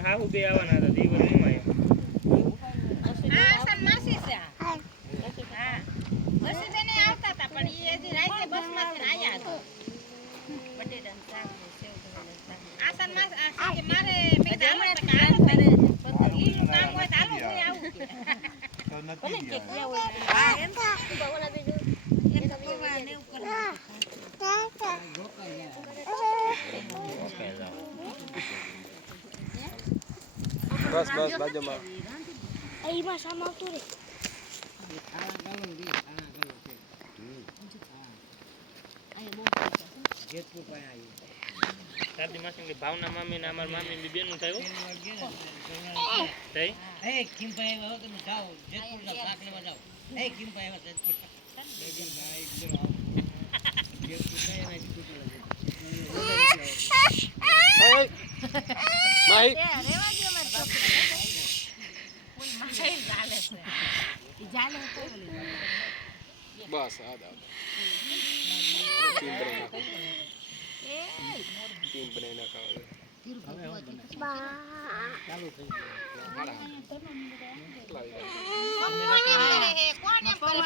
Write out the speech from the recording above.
હાહુ બે આવવાના હતા એ બધું એમાં બસ બસ બાજુમાં એમાં સામ આવતું રે સાદી માસી ભાવના મામી ને અમાર મામી બી બેનું થયું થઈ એ કિંપાઈ આવ્યો તમે જાઓ જેતપુર જાઓ શાક લેવા જાઓ એ કિંપાઈ આવ્યો જેતપુર બેબી ભાઈ જેતપુર ભાઈ ના માહી રેવા દે મત ફૂલ માહી જાલે છે ઈ જાલે તો બસ આ દા ટીમ બનાવીને ખાવા ચાલુ થઈ કોણ એમ કરે